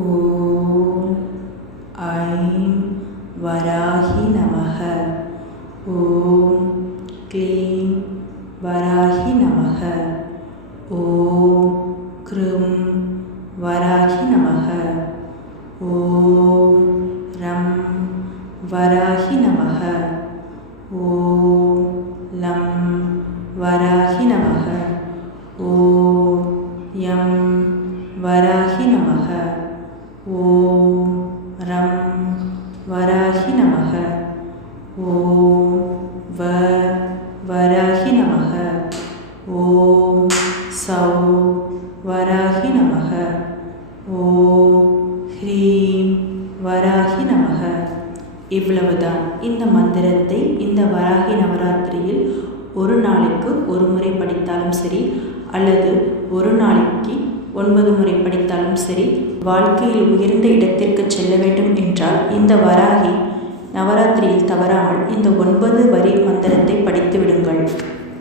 ஓம் I'm Varahi நமக. ஓம் க்ளீம் வராஹி நமக. ஓம் க்ரும் வராஹி நமக. ஓம் ரம் வராஹி நமக. ஓம் லம் வராஹி நமக. ஓம் யம் வராஹி நமக. ஓம் ரம் வராஹி நமக. ஓம் வராஹி நமக. ஓம் சௌ வராஹி நமக. ஓம் ஹ்ரீம் வராஹி நமக. இவ்வளவுதான். இந்த மந்திரத்தை இந்த வராகி நவராத்திரியில் ஒரு நாளைக்கு ஒரு முறை படித்தாலும் சரி, அல்லது ஒரு நாளைக்கு 9 முறை படித்தாலும் சரி, வாழ்க்கையில் உயர்ந்த இடத்திற்கு செல்ல வேண்டும் என்றால் இந்த வராகி நவராத்திரியில் தவறாமல் இந்த 9